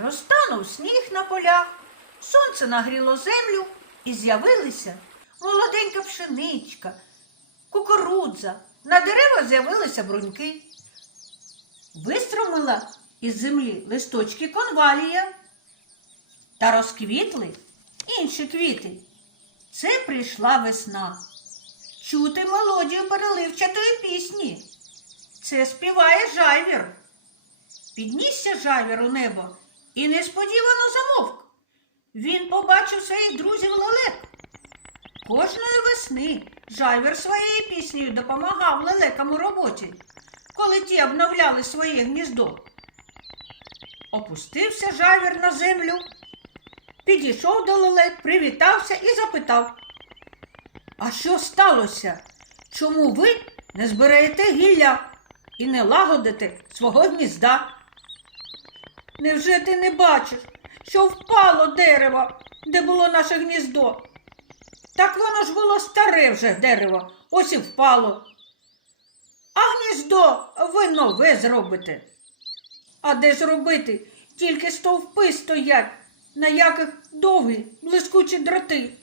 Розтанув сніг на полях, сонце нагріло землю і з'явилися молоденька пшеничка, кукурудза, на дерева з'явилися бруньки. Вистромила із землі листочки конвалія та розквітли інші квіти. Це прийшла весна. Чути мелодію переливчатої пісні. Це співає жайвір. Піднісся жайвір у небо і несподівано замовк. Він побачив своїх друзів лелек. Кожної весни жайвір своєю піснею допомагав лелекам у роботі, коли ті обновляли своє гніздо. Опустився жайвір на землю, підійшов до лелек, привітався і запитав. А що сталося? Чому ви не збираєте гілля і не лагодите свого гнізда? Невже ти не бачиш, що впало дерево, де було наше гніздо? Так воно ж було старе вже дерево, ось і впало. А гніздо ви нове зробите. А де ж робити? Тільки стовпи стоять, на яких довгі, блискучі дроти.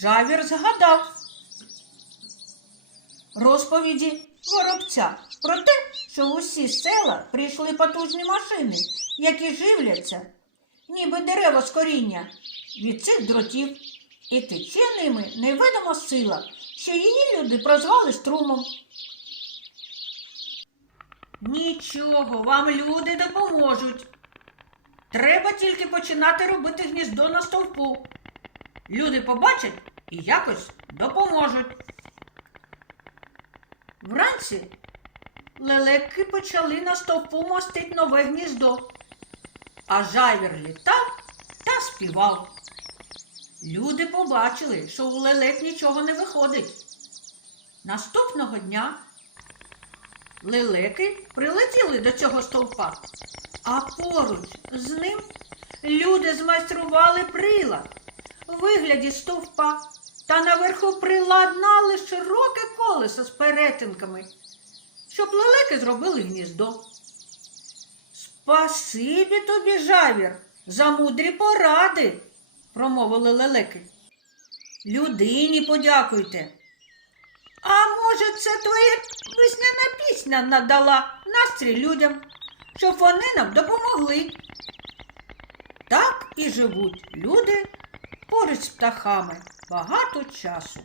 Жавір згадав розповіді воробця про те, що в усі села прийшли потужні машини, які живляться, ніби дерева з коріння від цих дротів, і тече ними невидима сила, що її люди прозвали струмом. Нічого, вам люди допоможуть. Треба тільки починати робити гніздо на стовпу. Люди побачать і якось допоможуть. Вранці лелеки почали на стовпу мостить нове гніздо, а жайвір літав та співав. Люди побачили, що у лелек нічого не виходить. Наступного дня лелеки прилетіли до цього стовпа, а поруч з ним люди змайстрували прилад у вигляді стовпа та наверху приладнали широке колесо з перетинками, щоб лелеки зробили гніздо. Спасибі тобі, жавір, за мудрі поради, промовили лелеки. Людині подякуйте. А може, це твоя весняна пісня надала настрій людям, щоб вони нам допомогли. Так і живуть люди поруч з птахами багато часу.